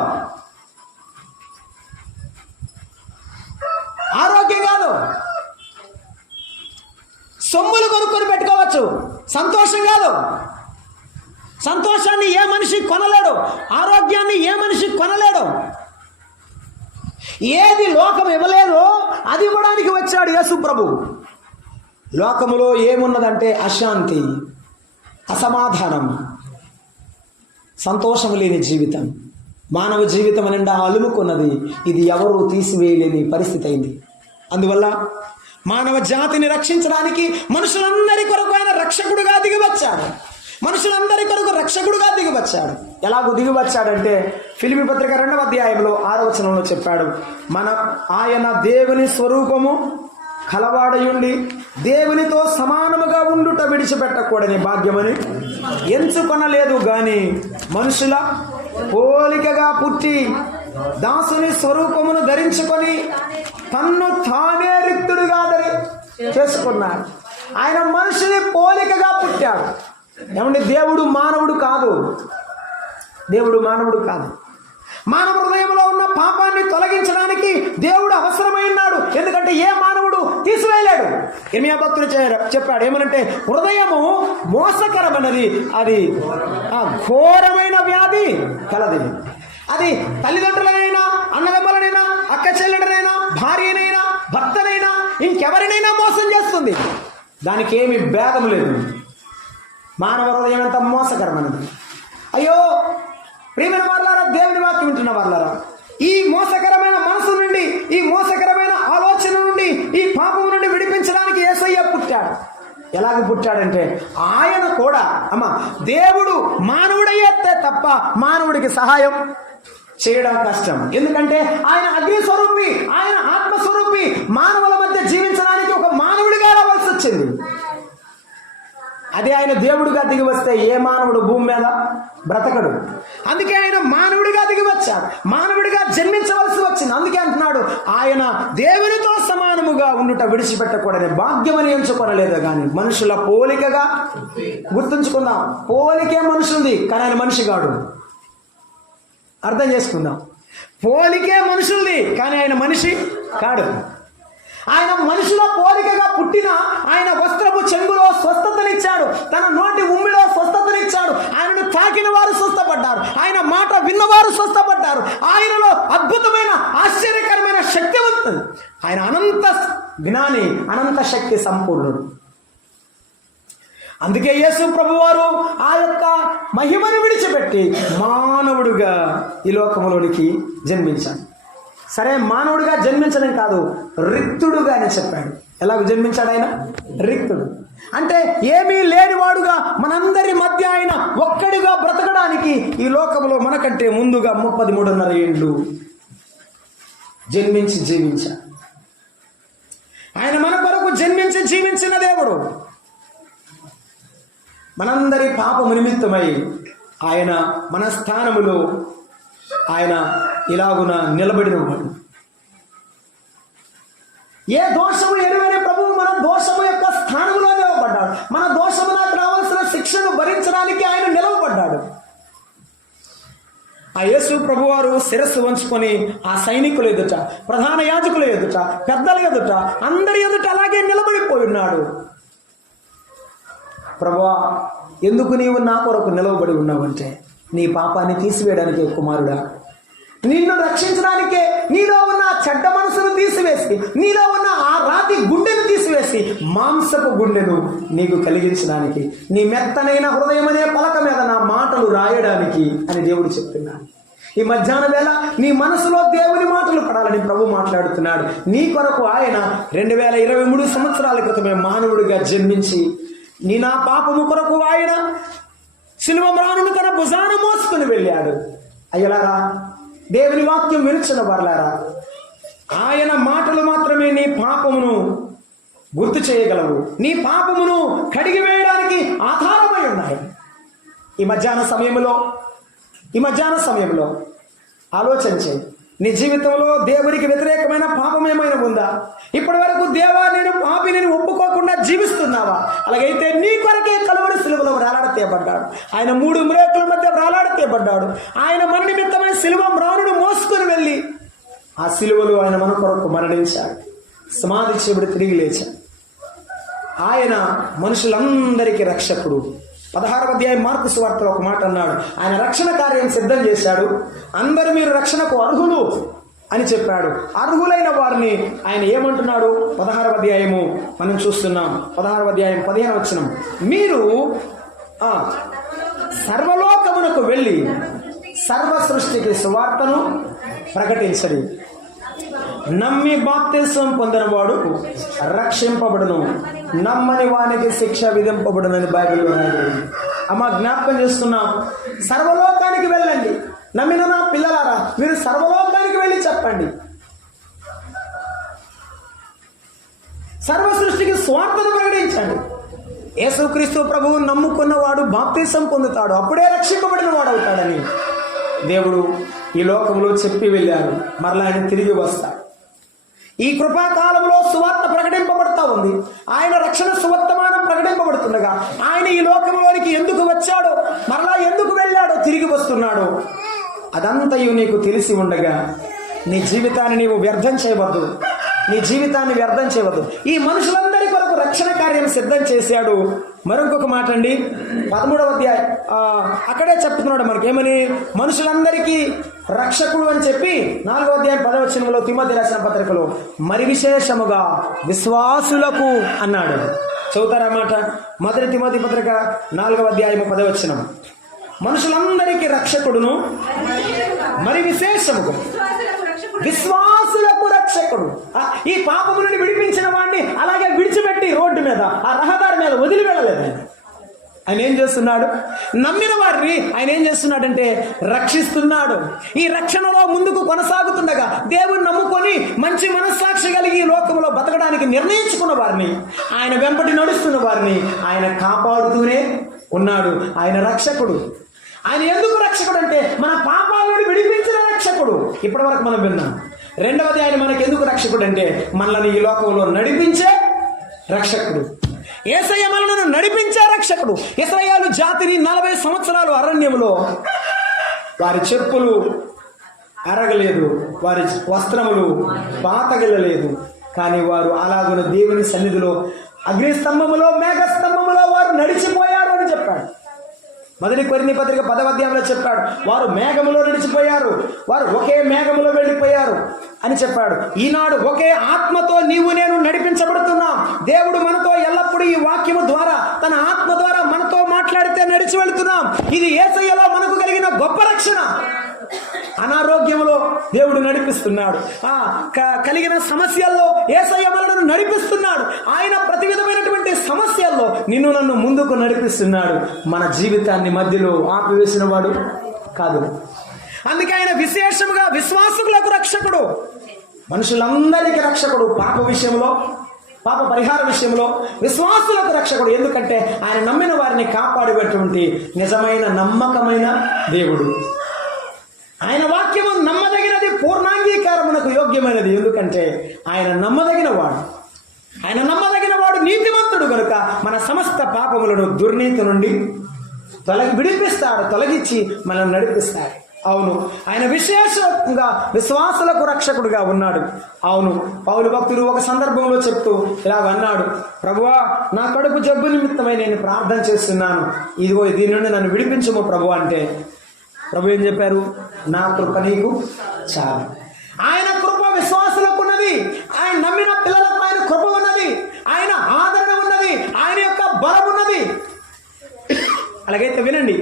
సొమ్ములు కొనుక్కొని పెట్టుకోవచ్చు, సంతోషం కాదు. సంతోషాన్ని ఏ మనిషి కొనలేడు, ఆరోగ్యాన్ని ఏ మనిషి కొనలేడు. ఏది లోకం ఇవ్వలేదో అది ఇవ్వడానికి వచ్చాడు యేసు ప్రభు. లోకములో ఏమున్నదంటే అశాంతి, అసమాధానం, సంతోషం లేని జీవితం. మానవ జీవితం నిండా అలుముకున్నది. ఇది ఎవరూ తీసివేయలేని పరిస్థితి అయింది. అందువల్ల మానవ జాతిని రక్షించడానికి మనుషులందరి కొరకు ఆయన రక్షకుడుగా దిగివచ్చాడు. ఎలాగో దిగివచ్చాడంటే ఫిలిప్పీ పత్రిక 2వ అధ్యాయంలో 6వ వచనంలో చెప్పాడు, ఆయన దేవుని స్వరూపము కలవాడయుండి దేవునితో సమానముగా ఉండుట విడిచిపెట్టకూడని భాగ్యమని ఎంచుకొనలేదు గాని మనుషుల పోలికగా పుట్టి దాసుని స్వరూపమును ధరించుకొని తన్ను తానే రిక్తుడుగా చేసుకున్నాడు. ఆయన మనుషుని పోలికగా పుట్టాడు. ఏమంటే దేవుడు మానవుడు కాదు. మానవ హృదయంలో ఉన్న పాపాన్ని తొలగించడానికి దేవుడు అవసరమైనాడు. ఎందుకంటే ఏ మానవుడు తీసివేయలేడు. ఇర్మియా భక్తుడు చెప్పాడు ఏమనంటే, హృదయము మోసకరమైనది, అది ఘోరమైన వ్యాధి కలది. అది తల్లిదండ్రులనైనా, అన్నదమ్ములనైనా, అక్క చెల్లెడనైనా, భార్యనైనా, భర్తనైనా, ఇంకెవరినైనా మోసం చేస్తుంది. దానికి ఏమి భేదం లేదు. మానవ హృదయం ఎంత మోసకరమైనది. అయ్యో ప్రియమైన వారలారా, దేవుని వాక్యం వింటున్న వారలారా, ఈ మోసకరమైన మనసు నుండి, ఈ మోసకరమైన ఆలోచన నుండి, ఈ పాపం నుండి విడిపించడానికి యేసయ్య పుట్టాడు. ఎలాగ పుట్టాడంటే ఆయన కూడా దేవుడు మానవుడయ్యేస్తే తప్ప మానవుడికి సహాయం చేయడం కష్టం. ఎందుకంటే ఆయన అగ్ని స్వరూపి, ఆయన ఆత్మస్వరూపి. మానవుల మధ్య జీవించడానికి ఒక మానవుడిగా రావాల్సి వచ్చింది. అదే ఆయన దేవుడిగా దిగి వస్తే ఏ మానవుడు భూమి మీద బ్రతకడు. అందుకే ఆయన మానవుడిగా దిగి వచ్చాడు, మానవుడిగా జన్మించవలసి వచ్చింది. అందుకే అంటున్నాడు, ఆయన దేవునితో సమానముగా ఉండుట విడిచిపెట్టకూడని భాగ్యమని ఎంచుకొనలేదు కానీ మనుషుల పోలికగా. గుర్తుంచుకుందాం, పోలికే మనుషుంది కానీ ఆయన మనిషి కాడు. అర్థం చేసుకుందాం, పోలికే మనుషుల్ది కానీ ఆయన మనిషి కాడు. ఆయన మనుషుల పోలికగా పుట్టిన ఆయన వస్త్రపు చెంగులో స్వస్థతనిచ్చాడు, తన నోటి ఉమ్మిలో స్వస్థతనిచ్చాడు. ఆయనను తాకిన వారు స్వస్థపడ్డారు, ఆయన మాట విన్నవారు స్వస్థపడ్డారు. ఆయనలో అద్భుతమైన ఆశ్చర్యకరమైన శక్తి ఉంటుంది. ఆయన అనంత జ్ఞాని, అనంత శక్తి సంపూర్ణుడు. అందుకే యేసు ప్రభువారు ఆ యొక్క మహిమను విడిచిపెట్టి మానవుడుగా ఈ లోకంలోనికి జన్మించాడు. సరే, మానవుడిగా జన్మించడం కాదు, రిక్తుడుగా అని చెప్పాడు. ఎలాగ జన్మించాడు ఆయన? రిక్తుడు అంటే ఏమీ లేనివాడుగా మనందరి మధ్య ఆయన ఒక్కడిగా బ్రతకడానికి ఈ లోకంలో మనకంటే ముందుగా 33.5 ఏండ్లు జన్మించి జీవించాడు. ఆయన మన కొరకు జన్మించి జీవించిన దేవుడు. మనందరి పాపము నిమిత్తమై ఆయన మన స్థానములో ఆయన ఇలాగున నిలబడిన వాడు. ఏ దోషము ఎరుగని ప్రభువు మన దోషము యొక్క స్థానంలో నిలవబడ్డాడు. మన దోషము నాకు రావాల్సిన శిక్షను భరించడానికి ఆయన నిలవబడ్డాడు. ఆ యేసు ప్రభువారు శిరస్సు వంచుకొని ఆ సైనికుల ఎదుట, ప్రధాన యాజకుల ఎదుట, పెద్దల ఎదుట, అందరి ఎదుట అలాగే నిలబడిపోయి ఉన్నాడు. ప్రభువా, ఎందుకు నీవు నా కొరకు నిలవబడి ఉన్నావంటే నీ పాపాన్ని తీసివేయడానికే కుమారుడా, నిన్ను రక్షించడానికే నీలో ఉన్న చెడ్డ మనసును తీసివేసి, నీలో ఉన్న ఆ రాతి గుండెను తీసివేసి మాంసపు గుండెను నీకు కలిగించడానికి, నీ మెత్తనైన హృదయం అనే పలక మీద నా మాటలు రాయడానికి అని దేవుడు చెప్తున్నాడు. ఈ మధ్యాహ్న వేళ నీ మనసులో దేవుని మాటలు పడాలని ప్రభు మాట్లాడుతున్నాడు. నీ కొరకు ఆయన 2023 సంవత్సరాల క్రితమే మానవుడిగా జన్మించి నీ నా పాపము కొరకు ఆయన శిలువ మ్రానును తన భుజాన మోసుకుని వెళ్ళాడు. అయ్యలారా, దేవుని వాక్యం వినుచున్న వారలారా, ఆయన మాటలు మాత్రమే నీ పాపమును గుర్తు చేయగలవు, నీ పాపమును కడిగి వేయడానికి ఆధారమై ఉన్నాయి. ఈ మధ్యాహ్న సమయంలో ఆలోచన చేయి. నీ జీవితంలో దేవునికి వ్యతిరేకమైన పాపం ఏమైనా ఉందా? ఇప్పటి వరకు దేవా నేను పాపిని ఒప్పుకోకుండా జీవిస్తున్నావా? అలాగైతే నీ కొరకే కలువరి సిలువలో వేలాడతీయబడ్డాడు. ఆయన 3 మ్రేకుల మధ్య వేలాడతీయబడ్డాడు. ఆయన మన నిమిత్తమైన సిలువ మ్రానుడు మోసుకొని వెళ్ళి ఆ సిలువలో ఆయన మన కొరకు మరణించాడు, సమాధి చేయబడి తిరిగి లేచాడు. ఆయన మనుషులందరికీ రక్షకుడు. 16వ అధ్యాయం మార్కు సువార్తలో ఒక మాట అన్నాడు, ఆయన రక్షణ కార్యం సిద్ధం చేశాడు, అందరూ మీరు రక్షణకు అర్హులు అని చెప్పాడు. అర్హులైన వారిని ఆయన ఏమంటున్నాడు? 16వ అధ్యాయము మనం చూస్తున్నాం. 16వ అధ్యాయం 15వ వచనం, మీరు సర్వలోకమునకు వెళ్ళి సర్వ సృష్టికి సువార్తను ప్రకటించడి, నమ్మి బాప్తిసం పొందినవాడు రక్షింపబడును, నమ్మని వానికి శిక్ష విధింపబడునని బైబిల్లో రాయబడింది. అమ్మ, జ్ఞాపకం చేస్తున్నాం, సర్వలోకానికి వెళ్ళండి. నమ్మిన నా పిల్లలారా, మీరు సర్వలోకానికి వెళ్ళి చెప్పండి, సర్వ సృష్టికి స్వార్థను ప్రకటించండి. యేసుక్రీస్తు ప్రభువు నమ్ముకున్నవాడు బాప్తిసం పొందుతాడు, అప్పుడే రక్షింపబడిన వాడు అవుతాడని దేవుడు ఈ లోకంలో చెప్పి వెళ్ళారు. మరలా ఆయన తిరిగి వస్తాడు. ఈ కృపాకాలంలో సువార్త ప్రకటింపబడతా ఉంది. ఆయన రక్షణ సువర్తమానం ప్రకటింపబడుతుండగా ఆయన ఈ లోకంలోనికి ఎందుకు వచ్చాడో, మరలా ఎందుకు వెళ్ళాడో, తిరిగి వస్తున్నాడో అదంతయు నీకు తెలిసి ఉండగా నీ జీవితాన్ని నీవు వ్యర్థం చేయవద్దు. ఈ మనుషులందరి కొరకు రక్షణ కార్యం సిద్ధం చేశాడు. మరొక మాట అండి, 13వ అధ్యాయం అక్కడే చెప్తున్నాడు మనకేమని, మనుషులందరికీ రక్షకుడు అని చెప్పి 4వ అధ్యాయం 10వ వచనంలో తిమోతి రాసిన పత్రికలో మరి విశేషముగా విశ్వాసులకు అన్నాడు. చదువుతారా మాట? 1 తిమోతి పత్రిక 4వ అధ్యాయం 10వ వచనం, మనుషులందరికీ రక్షకుడును మరి విశేషముగా విశ్వాసులకు రక్షకుడు. ఈ పాపము నుండి విడిపించిన వాడిని అలాగే విడిచిపెట్టి రోడ్డు మీద, ఆ రహదారి మీద వదిలి వెళ్ళలేదు. ఆయన ఏం చేస్తున్నాడు? నమ్మిన వారిని ఆయన ఏం చేస్తున్నాడంటే రక్షిస్తున్నాడు. ఈ రక్షణలో ముందుకు కొనసాగుతుండగా దేవుని నమ్ముకొని మంచి మనస్సాక్షి కలిగి ఈ లోకంలో బతకడానికి నిర్ణయించుకున్న వారిని, ఆయన వెంబడి నడుస్తున్న వారిని ఆయన కాపాడుతూనే ఉన్నాడు. ఆయన రక్షకుడు. ఆయన ఎందుకు రక్షకుడు అంటే మన పాపాల నుండి విడిపించిన రక్షకుడు. ఇప్పటి వరకు మనం విన్నాం. రెండవది, ఆయన మనకి ఎందుకు రక్షకుడు అంటే మనల్ని ఈ లోకంలో నడిపించే రక్షకుడు. యేసయ్య మనలను నడిపించే రక్షకుడు. ఇశ్రాయేలు జాతిని 40 సంవత్సరాలు అరణ్యములో వారి చెప్పులు అరగలేదు, వారి వస్త్రములు పాతగిల్లలేదు. కానీ వారు అలాగున దేవుని సన్నిధిలో అగ్నిస్తంభములో మేఘస్తంభములో వారు నడిచిపోయారు అని చెప్పాడు. మొదటి కొరింథీ పత్రిక 10వ అధ్యాయంలో చెప్పాడు, వారు మేఘములో నడిచిపోయారు, వారు ఒకే మేఘములో వెళ్ళిపోయారు అని చెప్పాడు. ఈనాడు ఒకే ఆత్మతో నీవు నేను నడిపించబడుతున్నాం. దేవుడు మనతో ఎల్లప్పుడూ ఈ వాక్యము ద్వారా తన ఆత్మ ద్వారా మనతో మాట్లాడితే నడిచి వెళుతున్నాం. ఇది యేసయ్యలో మనకు కలిగిన గొప్ప రక్షణ. అనారోగ్యంలో దేవుడు నడిపిస్తున్నాడు. కలిగిన సమస్యల్లో యేసయ్య మనలను నడిపిస్తున్నాడు. ఆయన ప్రతి విధమైనటువంటి సమస్యల్లో నిన్ను నన్ను ముందుకు నడిపిస్తున్నాడు. మన జీవితాన్ని మధ్యలో ఆపివేసిన వాడు కాదు. అందుకే ఆయన విశేషంగా విశ్వాసులకు రక్షకుడు, మనుషులందరికీ రక్షకుడు. పాప విషయంలో, పాప పరిహార విషయంలో విశ్వాసులకు రక్షకుడు. ఎందుకంటే ఆయన నమ్మిన వారిని కాపాడేటువంటి నిజమైన నమ్మకమైన దేవుడు. ఆయన వాక్యము నమ్మదగినది, పూర్ణాంగీకారమునకు యోగ్యమైనది. ఎందుకంటే ఆయన నమ్మదగిన వాడు. ఆయన నమ్మదగిన వాడు, నీతిమంతుడు కనుక మన సమస్త పాపములను, దుర్నీతి నుండి విడిపిస్తాడు, తొలగించి మనల్ని నడిపిస్తాడు. అవును, ఆయన విశేషంగా విశ్వాసులకు రక్షకుడుగా ఉన్నాడు. అవును, పౌలు భక్తుడు ఒక సందర్భంలో చెప్తూ ఇలాగ అన్నాడు, ప్రభువా, నా కడుపు జబ్బు నిమిత్తమై నేను ప్రార్థన చేస్తున్నాను, ఇదిగో దీని నుండి నన్ను విడిపించుము ప్రభు అంటే ప్రభు ఏం చెప్పారు? నా కృప నీకు చాలు. ఆయన కృప విశ్వాసులకు ఉన్నది. ఆయన నమ్మిన పిల్లలకు ఆయన కృప ఉన్నది. ఆయన ఆదరణ ఉన్నది. ఆయన యొక్క బలం ఉన్నది. అలాగైతే వినండి,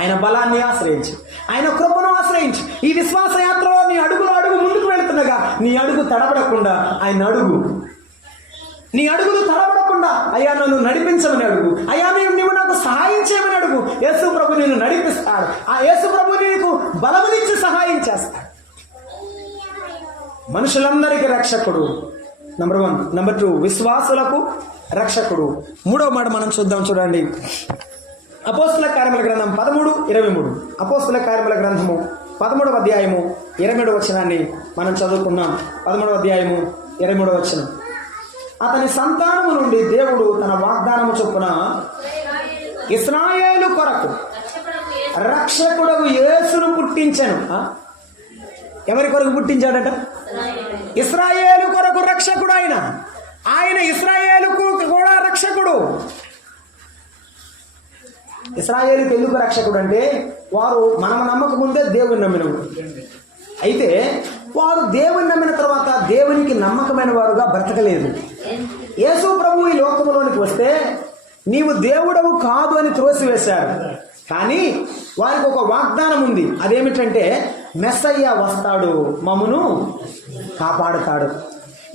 ఆయన బలాన్ని ఆశ్రయించి, ఆయన కృపను ఆశ్రయించి ఈ విశ్వాస యాత్రలో నీ అడుగులో అడుగు ముందుకు వెళుతుండగా నీ అడుగు తడబడకుండా ఆయన అడుగు, నీ అడుగులు తడబడకుండా అయ్యా నన్ను నడిపించమని అడుగు. అయ్యా నువ్వు నాకు సహాయం చేయమని అడుగు. యేసు ప్రభు నిన్ను నడిపిస్తాడు. ఆ యేసు ప్రభు నీకు బలమునిచ్చి సహాయం చేస్తాడు. మనుషులందరికీ రక్షకుడు నంబర్ 1. నంబర్ 2, విశ్వాసులకు రక్షకుడు. 3వ మాట మనం చూద్దాం. చూడండి, అపోస్తుల కార్యముల గ్రంథం 13:23. అపోస్తుల కార్యముల గ్రంథము 13వ అధ్యాయము 23వ వచనాన్ని మనం చదువుకున్నాం. 13వ అధ్యాయము 23వ వచనం. అతని సంతానము నుండి దేవుడు తన వాగ్దానము చొప్పున ఇశ్రాయేలు కొరకు రక్షకుడగు యేసును పుట్టించెను. ఎవరి కొరకు పుట్టించాడట? ఇశ్రాయేలు కొరకు రక్షకుడు. ఆయన ఇశ్రాయేలుకు కూడా రక్షకుడు. ఇశ్రాయేలుకు ఎందుకు రక్షకుడు అంటే వారు మనం నమ్మక ముందే దేవుని నమ్మినవారు. అయితే వారు దేవుని నమ్మిన తర్వాత దేవునికి నమ్మకమైన వారుగా బ్రతకలేదు. యేసు ప్రభు ఈ లోకంలోనికి వస్తే నీవు దేవుడవు కాదు అని త్రోసివేశారు. కానీ వారికి ఒక వాగ్దానం ఉంది. అదేమిటంటే మెస్సయ్య వస్తాడు, మమ్మును కాపాడుతాడు.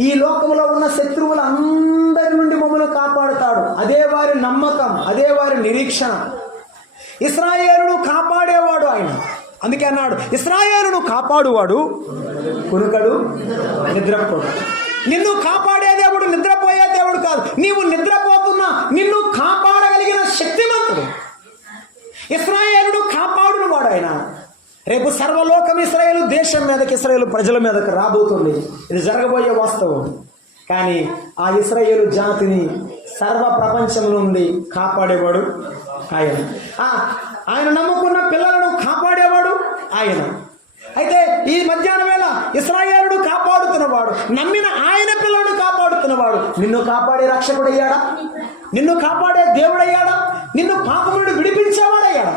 ఈ లోకంలో ఉన్న శత్రువులందరి నుండి మమ్మల్ని కాపాడుతాడు. అదే వారి నమ్మకం, అదే వారి నిరీక్షణ. ఇశ్రాయేలును కాపాడేవాడు ఆయన. అందుకే అన్నాడు, ఇశ్రాయేలును కాపాడువాడు కునుకడు, నిద్రపోడు. నిన్ను కాపాడే దేవుడు నిద్రపోయే దేవుడు కాదు. నీవు నిద్రపోతున్నా నిన్ను కాపాడగలిగిన శక్తిమంతుడు. ఇశ్రాయేలును కాపాడును వాడు ఆయన. రేపు సర్వలోకం ఇశ్రాయేలు దేశం మీదకి, ఇశ్రాయేలు ప్రజల మీదకి రాబోతుంది. ఇది జరగబోయే వాస్తవం. కానీ ఆ ఇశ్రాయేలు జాతిని సర్వ ప్రపంచం నుండి కాపాడేవాడు ఆయన. ఆయన నమ్ముకున్న పిల్లలను కాపాడేవాడు ఆయన. అయితే ఈ మధ్యాహ్నం వేళ ఇశ్రాయేలును కాపాడుతున్నవాడు, నమ్మిన ఆయన పిల్లలను కాపాడుతున్నవాడు నిన్ను కాపాడే రక్షకుడయ్యాడా? నిన్ను కాపాడే దేవుడయ్యాడా? నిన్ను పాపం నుండి విడిపించేవాడయ్యాడా?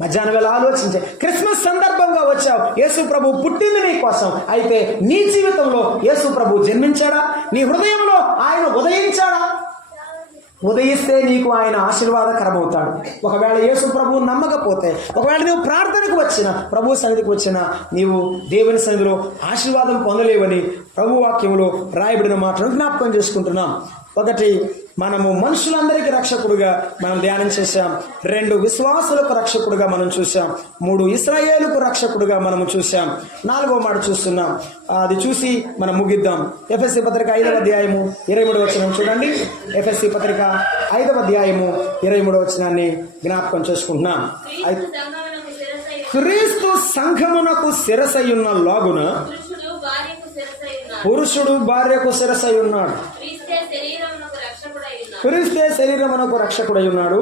మధ్యాహ్నం వేళ ఆలోచించే. క్రిస్మస్ సందర్భంగా వచ్చావు, యేసు ప్రభు పుట్టింది నీ కోసం. అయితే నీ జీవితంలో యేసు ప్రభు జన్మించాడా? నీ హృదయంలో ఆయన ఉదయించాడా? ఉదయిస్తే నీకు ఆయన ఆశీర్వాదకరమవుతాడు. ఒకవేళ యేసు ప్రభువు నమ్మకపోతే, ఒకవేళ నువ్వు ప్రార్థనకు వచ్చినా, ప్రభు సన్నిధికి వచ్చినా నీవు దేవుని సన్నిధిలో ఆశీర్వాదం పొందలేవని ప్రభు వాక్యంలో రాయబడిన మాటను జ్ఞాపకం చేసుకుంటున్నాం. 1 మనము మనుషులందరికీ రక్షకుడుగా మనం ధ్యానం చేశాం. 2 విశ్వాసులకు రక్షకుడుగా మనం చూసాం. 3 ఇశ్రాయేలుకు రక్షకుడుగా మనము చూసాం. 4వ మాట చూస్తున్నాం. అది చూసి మనం ముగిద్దాం. ఎఫెసీ పత్రిక 5వ అధ్యాయము 23వ వచనం చూడండి. ఎఫెసీ పత్రిక 5వ అధ్యాయము 23వ వచనాన్ని జ్ఞాపకం చేసుకుంటున్నాం. క్రీస్తు సంఘమునకు శిరసయ్యున్న లాగున పురుషుడు భార్యకు శిరసై ఉన్నాడు. క్రీస్తే శరీరమునకు రక్షకుడై ఉన్నాడు.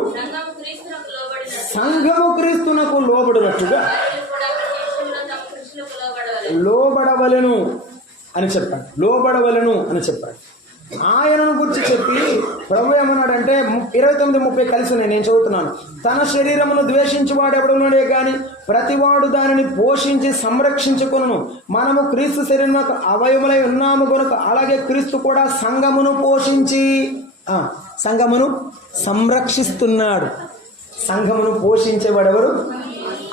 సంఘము క్రీస్తునకు లోబడినట్టుగా లోబడవలెను అని చెప్పాడు. లోబడవలెను అని చెప్పాడు. ఆయనను గురించి చెప్పి ప్రభు ఏమన్నాడంటే 29-30 కలిసి నేను చదువుతున్నాను. తన శరీరమును ద్వేషించి వాడెవడున్నాడే గాని ప్రతివాడు దానిని పోషించి సంరక్షించుకొనును. మనము క్రీస్తు శరీరమునకు అవయములై ఉన్నాము గనుక అలాగే క్రీస్తు కూడా సంఘమును పోషించి సంఘమును సంరక్షిస్తున్నాడు. సంఘమును పోషించేవాడెవరు?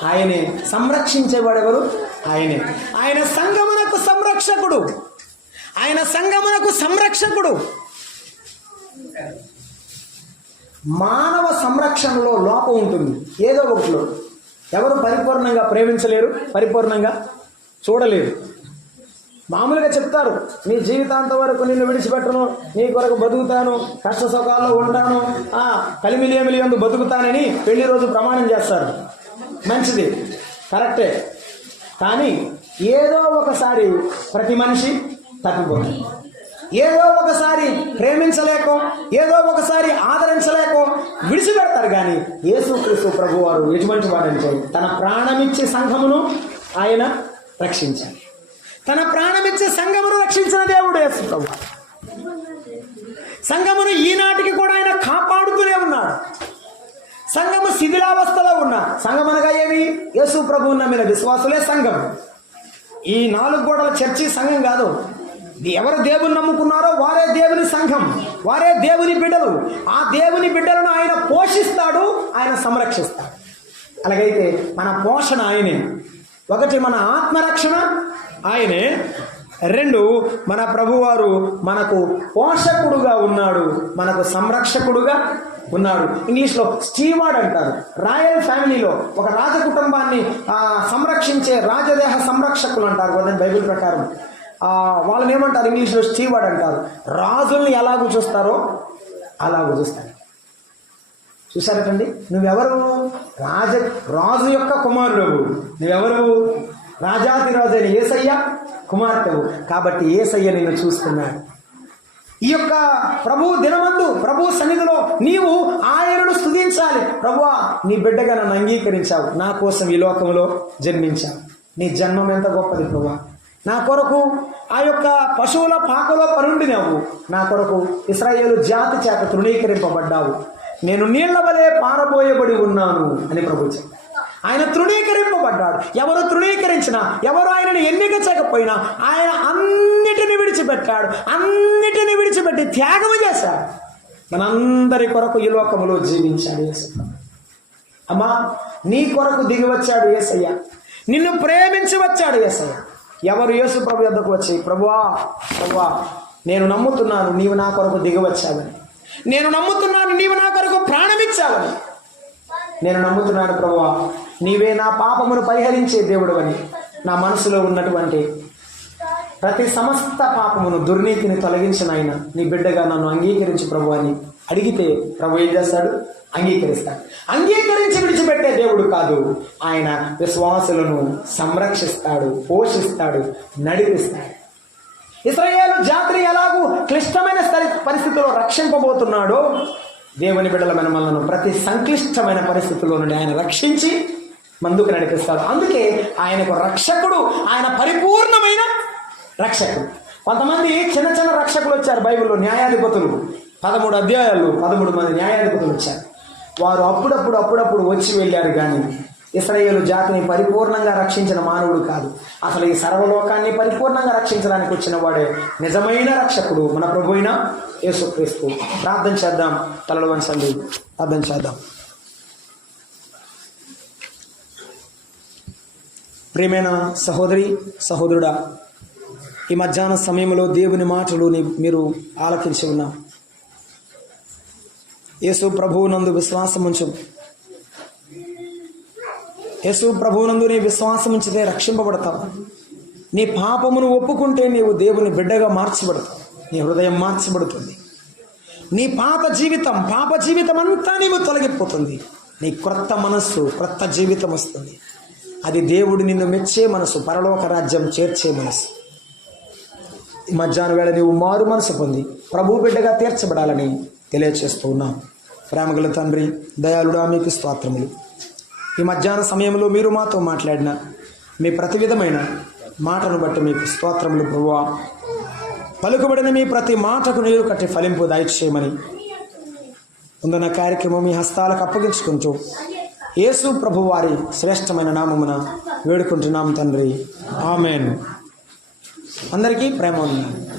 ఆయనే. సంరక్షించేవాడెవరు? ఆయనే. ఆయన సంఘమునకు సంరక్షకుడు. ఆయన సంఘమునకు సంరక్షకుడు. మానవ సంరక్షణలో లోపం ఉంటుంది. ఏదో ఒకటిలో ఎవరు పరిపూర్ణంగా ప్రేమించలేరు, పరిపూర్ణంగా చూడలేరు. మామూలుగా చెప్తారు, నీ జీవితాంతం వరకు నిన్ను విడిచిపెట్టను, నీ కొరకు బతుకుతాను, కష్ట సుఖాల్లో ఉంటాను, కలిమిలియమిలియందు బతుకుతానని పెళ్లి రోజు ప్రమాణం చేస్తారు. మంచిది, కరెక్టే. కానీ ఏదో ఒకసారి ప్రతి మనిషి తప్పిపోతుంది. ఏదో ఒకసారి ప్రేమించలేకో, ఏదో ఒకసారి ఆదరించలేకో విడిచిపెడతారు. కానీ యేసుక్రీస్తు ప్రభు వారు ఎటువంటి వాడంటే తన ప్రాణమిచ్చి సంఘమును ఆయన రక్షించాలి. తన ప్రాణమిచ్చి సంఘమును రక్షించిన దేవుడు యేసు ప్రభు. సంఘమును ఈనాటికి కూడా ఆయన కాపాడుతూనే ఉన్నాడు. సంఘము శిథిలావస్థలో ఉన్నా. సంఘం అనగా ఏమి? యేసు ప్రభువు నమ్మిన విశ్వాసులే సంఘం. ఈ 4 గోడల చర్చి సంఘం కాదు. ఎవరు దేవుని నమ్ముకున్నారో వారే దేవుని సంఘం, వారే దేవుని బిడ్డలు. ఆ దేవుని బిడ్డలను ఆయన పోషిస్తాడు, ఆయన సంరక్షిస్తాడు. అలాగైతే మన పోషణ ఆయనే. 1 మన ఆత్మరక్షణ ఆయనే. 2 మన ప్రభువారు మనకు పోషకుడుగా ఉన్నాడు, మనకు సంరక్షకుడుగా ఉన్నాడు. ఇంగ్లీష్లో స్టీవార్డ్ అంటారు. రాయల్ ఫ్యామిలీలో ఒక రాజ కుటుంబాన్ని సంరక్షించే రాజదేహ సంరక్షకులు అంటారు బైబిల్ ప్రకారం. వాళ్ళని ఏమంటారు? ఇంగ్లీష్లో స్టీవార్డ్ అంటారు. రాజుల్ని ఎలాగూ చూస్తారో అలాగూ చూస్తారు. చూసారటండి, నువ్వెవరు? రాజు యొక్క కుమారుడు. నువ్వెవరు? రాజాతిరాజు అయిన యేసయ్య కుమార్తెవు. కాబట్టి యేసయ్య నిన్ను చూస్తున్నాడు. ఈ యొక్క ప్రభు దినమందు ప్రభు సన్నిధిలో నీవు ఆయనను స్తుతించాలి. ప్రభువా, నీ బిడ్డగా నన్ను అంగీకరించావు, నా కోసం ఈ లోకంలో జన్మించావు. నీ జన్మం ఎంత గొప్పది ప్రభువా. నా కొరకు ఆ యొక్క పశువుల పాకలో పరుండినావు. నా కొరకు ఇశ్రాయేలు జాతి చేత తృణీకరింపబడ్డావు. నేను నీళ్ల వలె పారబోయబడి ఉన్నాను అని ప్రభు చెప్పాడు. ఆయన తృణీకరింపబడ్డాడు. ఎవరు తృణీకరించినా, ఎవరు ఆయనను ఎన్నిక చేయకపోయినా ఆయన అన్నిటిని విడిచిపెట్టాడు. అన్నిటిని విడిచిపెట్టి త్యాగము చేశాడు. మనందరి కొరకు ఈ లోకములో జీవించాడు యేసయ్య. అమ్మా, నీ కొరకు దిగి వచ్చాడు యేసయ్య. నిన్ను ప్రేమించి వచ్చాడు యేసయ్య. ఎవరు యేసు ప్రభు యొద్దకు వచ్చి, ప్రభువా ప్రభువా, నేను నమ్ముతున్నాను నీవు నా కొరకు దిగి వచ్చావని, నేను నమ్ముతున్నాను నీవు నా కొరకు ప్రాణమిచ్చావని, నేను నమ్ముతున్నాను ప్రభువా నీవే నా పాపమును పరిహరించే దేవుడు అని, నా మనసులో ఉన్నటువంటి ప్రతి సమస్త పాపమును దుర్నీతిని తొలగించిన ఆయన నీ బిడ్డగా నన్ను అంగీకరించి ప్రభు అని అడిగితే ప్రభు ఏం చేస్తాడు? అంగీకరిస్తాడు. అంగీకరించి విడిచిపెట్టే దేవుడు కాదు. ఆయన విశ్వాసులను సంరక్షిస్తాడు, పోషిస్తాడు, నడిపిస్తాడు. ఇశ్రాయేలు జాతిని ఎలాగూ క్లిష్టమైన పరిస్థితుల్లో రక్షింపబోతున్నాడో దేవుని బిడ్డలమైన మనలను ప్రతి సంక్లిష్టమైన పరిస్థితుల్లో నుండి ఆయన రక్షించి ముందుకు నడిపిస్తాడు. అందుకే ఆయనకు రక్షకుడు, ఆయన పరిపూర్ణమైన రక్షకుడు. కొంతమంది చిన్న చిన్న రక్షకులు వచ్చారు బైబిల్లో. న్యాయాధిపతులు 13 అధ్యాయాలు 13 మంది న్యాయాధిపతులు వచ్చారు. వారు అప్పుడప్పుడు వచ్చి వెళ్ళారు. కానీ ఇశ్రాయేలు జాతిని పరిపూర్ణంగా రక్షించిన మానవుడు కాదు. అసలు ఈ సర్వలోకాన్ని పరిపూర్ణంగా రక్షించడానికి వచ్చిన వాడే నిజమైన రక్షకుడు, మన ప్రభు అయిన యేసుక్రీస్తు. ప్రార్థన చేద్దాం. తలలు వంచండి, ప్రార్థన చేద్దాం. ప్రియమైన సహోదరి సహోదరుడా, ఈ మధ్యాహ్న సమయంలో దేవుని మాటలు మీరు ఆలకించి ఉన్నా. యేసు ప్రభువునందు విశ్వాసం ఉంచు. యేసు ప్రభువునందు నీ విశ్వాసం ఉంచితే రక్షింపబడతావు. నీ పాపమును ఒప్పుకుంటే నీవు దేవుని బిడ్డగా మార్చబడతావు. నీ హృదయం మార్చబడుతుంది. నీ పాప జీవితం అంతా నీవు తొలగిపోతుంది. నీ క్రొత్త మనస్సు, క్రొత్త జీవితం వస్తుంది. అది దేవుడు నిన్ను మెచ్చే మనసు, పరలోక రాజ్యం చేర్చే మనసు. ఈ మధ్యాహ్నం వేళ నీవు మారు మనసు పొంది ప్రభు బిడ్డగా తీర్చబడాలని తెలియచేస్తూ ఉన్నాం. ప్రేమగల తండ్రి, దయాళుడా, మీకు స్తోత్రములు. ఈ మధ్యాహ్న సమయంలో మీరు మాతో మాట్లాడిన మీ ప్రతి విధమైన మాటను బట్టి మీకు స్తోత్రములు ప్రభువా. పలుకుబడిన మీ ప్రతి మాటకు నీరు కట్టి ఫలింపు దయచేయమని ముందున్న కార్యక్రమం మీ హస్తాలకు అప్పగించుకుంటూ యేసు ప్రభు వారి శ్రేష్టమైన నామమున వేడుకుంటున్నాం తండ్రి. ఆమేన్. అందరికీ ప్రేమ వందనాలు.